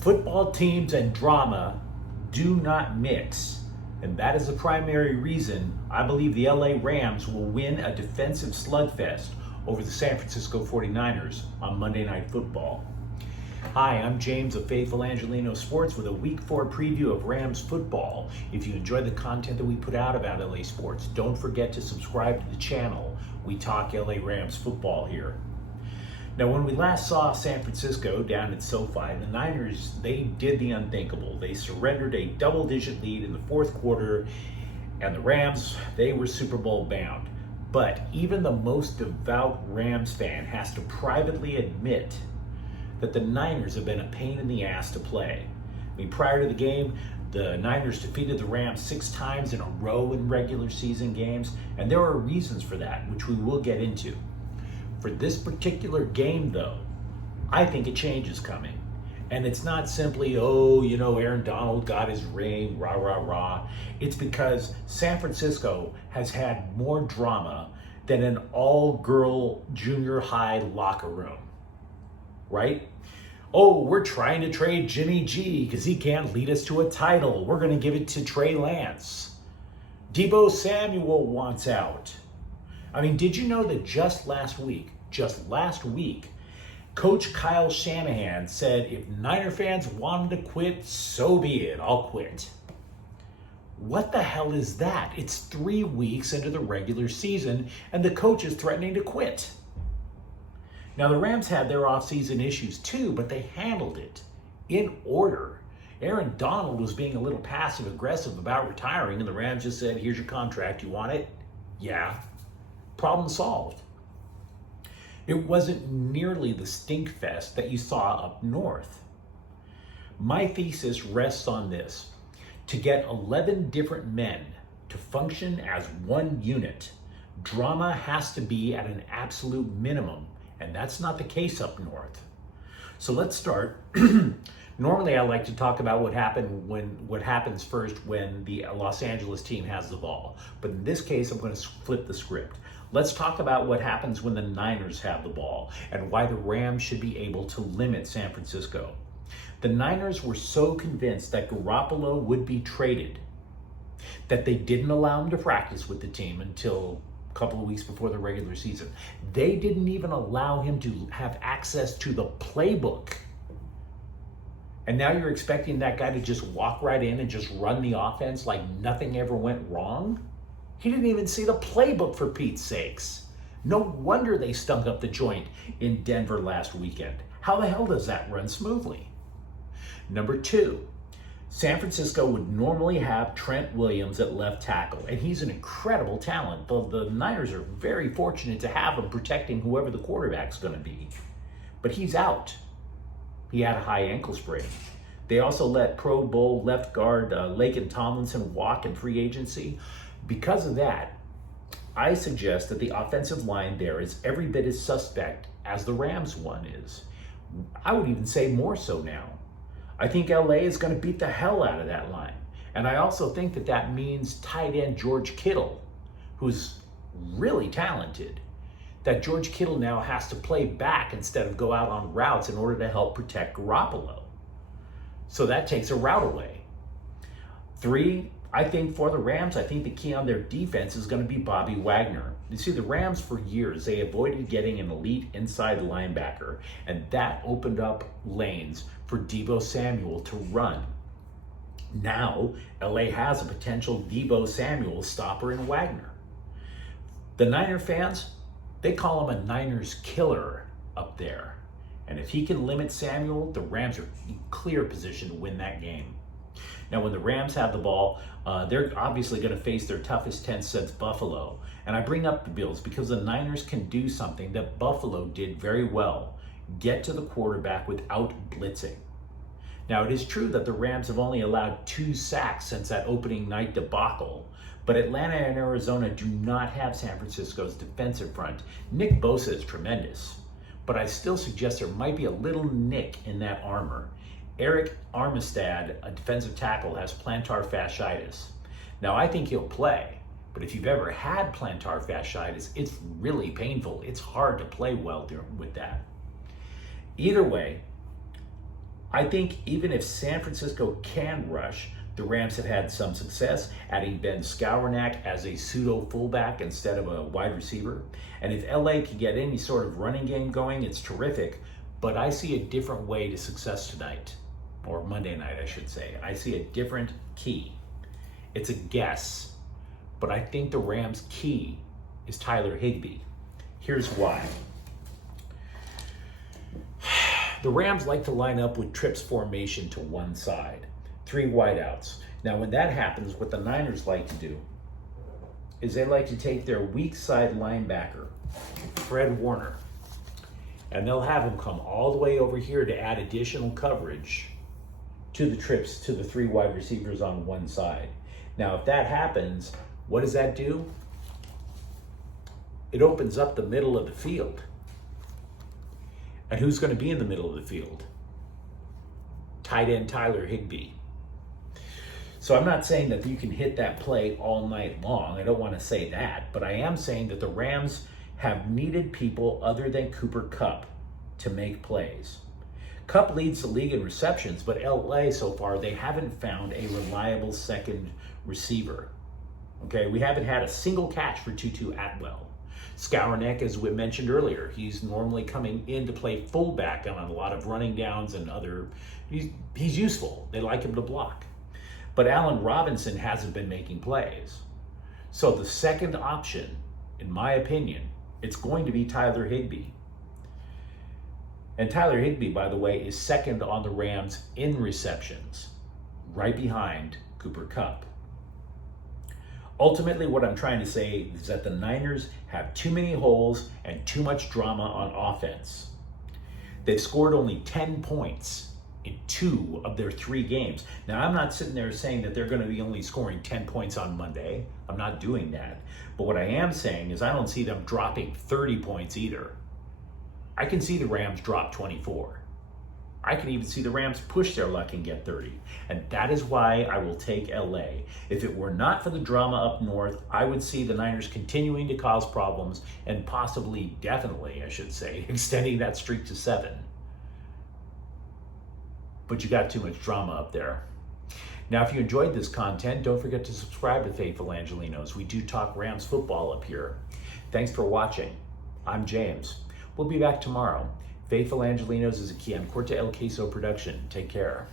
Football teams and drama do not mix, and that is the primary reason I believe the LA Rams will win a defensive slugfest over the San Francisco 49ers on Monday Night Football. Hi, I'm James of Faithful Angelino Sports with a Week 4 preview of Rams football. If you enjoy the content that we put out about LA sports, don't forget to subscribe to the channel. We talk LA Rams football here. Now, when we last saw San Francisco down at SoFi, the Niners, they did the unthinkable. They surrendered a double-digit lead in the fourth quarter, and the Rams, they were Super Bowl bound. But even the most devout Rams fan has to privately admit that the Niners have been a pain in the ass to play. I mean, prior to the game, the Niners defeated the Rams 6 times in a row in regular season games, and there are reasons for that, which we will get into. For this particular game, though, I think a change is coming. And it's not simply, Aaron Donald got his ring, rah, rah, rah. It's because San Francisco has had more drama than an all-girl junior high locker room, right? Oh, we're trying to trade Jimmy G because he can't lead us to a title. We're going to give it to Trey Lance. Deebo Samuel wants out. I mean, did you know that just last week, Coach Kyle Shanahan said, if Niner fans wanted to quit, so be it, I'll quit. What the hell is that? It's 3 weeks into the regular season, and the coach is threatening to quit. Now, the Rams had their offseason issues too, but they handled it in order. Aaron Donald was being a little passive-aggressive about retiring, and the Rams just said, here's your contract, you want it? Yeah. Problem solved. It wasn't nearly the stink fest that you saw up north. My thesis rests on this. To get 11 different men to function as one unit, drama has to be at an absolute minimum, and that's not the case up north. So let's start. Normally, I like to talk about what happens first when the Los Angeles team has the ball. But in this case, I'm going to flip the script. Let's talk about what happens when the Niners have the ball and why the Rams should be able to limit San Francisco. The Niners were so convinced that Garoppolo would be traded that they didn't allow him to practice with the team until a couple of weeks before the regular season. They didn't even allow him to have access to the playbook. And now you're expecting that guy to just walk right in and just run the offense like nothing ever went wrong? He didn't even see the playbook, for Pete's sakes. No wonder they stunk up the joint in Denver last weekend. How the hell does that run smoothly? Number 2, San Francisco would normally have Trent Williams at left tackle, and he's an incredible talent. The Niners are very fortunate to have him protecting whoever the quarterback's going to be. But he's out. He had a high ankle sprain. They also let Pro Bowl left guard Laken Tomlinson walk in free agency. Because of that, I suggest that the offensive line there is every bit as suspect as the Rams one is. I would even say more so now. I think LA is going to beat the hell out of that line. And I also think that means tight end George Kittle, who's really talented, that George Kittle now has to play back instead of go out on routes in order to help protect Garoppolo. So that takes a route away. 3, I think for the Rams, I think the key on their defense is going to be Bobby Wagner. You see, the Rams for years, they avoided getting an elite inside linebacker, and that opened up lanes for Deebo Samuel to run. Now, LA has a potential Deebo Samuel stopper in Wagner. The Niner fans, they call him a Niners killer up there. And if he can limit Samuel, the Rams are in clear position to win that game. Now, when the Rams have the ball, they're obviously going to face their toughest test since Buffalo. And I bring up the Bills because the Niners can do something that Buffalo did very well: get to the quarterback without blitzing. Now, it is true that the Rams have only allowed 2 sacks since that opening night debacle, but Atlanta and Arizona do not have San Francisco's defensive front. Nick Bosa is tremendous, but I still suggest there might be a little nick in that armor. Eric Armstead, a defensive tackle, has plantar fasciitis. Now, I think he'll play, but if you've ever had plantar fasciitis, it's really painful. It's hard to play well with that. Either way, I think even if San Francisco can rush, the Rams have had some success adding Ben Skowronek as a pseudo fullback instead of a wide receiver. And if LA can get any sort of running game going, it's terrific. But I see a different way to success tonight, or Monday night, I should say. I see a different key. It's a guess, but I think the Rams' key is Tyler Higbee. Here's why. The Rams like to line up with trips formation to one side, 3 wideouts. Now, when that happens, what the Niners like to do is they like to take their weak side linebacker, Fred Warner, and they'll have him come all the way over here to add additional coverage to the trips to the 3 wide receivers on one side. Now, if that happens, what does that do? It opens up the middle of the field. And who's going to be in the middle of the field? Tight end Tyler Higbee. So I'm not saying that you can hit that play all night long. I don't want to say that. But I am saying that the Rams have needed people other than Cooper Kupp to make plays. Kupp leads the league in receptions, but LA so far, they haven't found a reliable second receiver. Okay, we haven't had a single catch for Tutu Atwell. Skowronek, as we mentioned earlier, he's normally coming in to play fullback on a lot of running downs and other. He's useful. They like him to block. But Allen Robinson hasn't been making plays. So the second option, in my opinion, it's going to be Tyler Higbee. And Tyler Higbee, by the way, is second on the Rams in receptions, right behind Cooper Kupp. Ultimately, what I'm trying to say is that the Niners have too many holes and too much drama on offense. They've scored only 10 points in 2 of their 3 games. Now, I'm not sitting there saying that they're going to be only scoring 10 points on Monday. I'm not doing that. But what I am saying is I don't see them dropping 30 points either. I can see the Rams drop 24. I can even see the Rams push their luck and get 30. And that is why I will take LA. If it were not for the drama up north, I would see the Niners continuing to cause problems and possibly, definitely, I should say, extending that streak to 7. But you got too much drama up there. Now, if you enjoyed this content, don't forget to subscribe to Faithful Angelenos. We do talk Rams football up here. Thanks for watching. I'm James. We'll be back tomorrow. Faithful Angelenos is a Kian Corte El Queso production. Take care.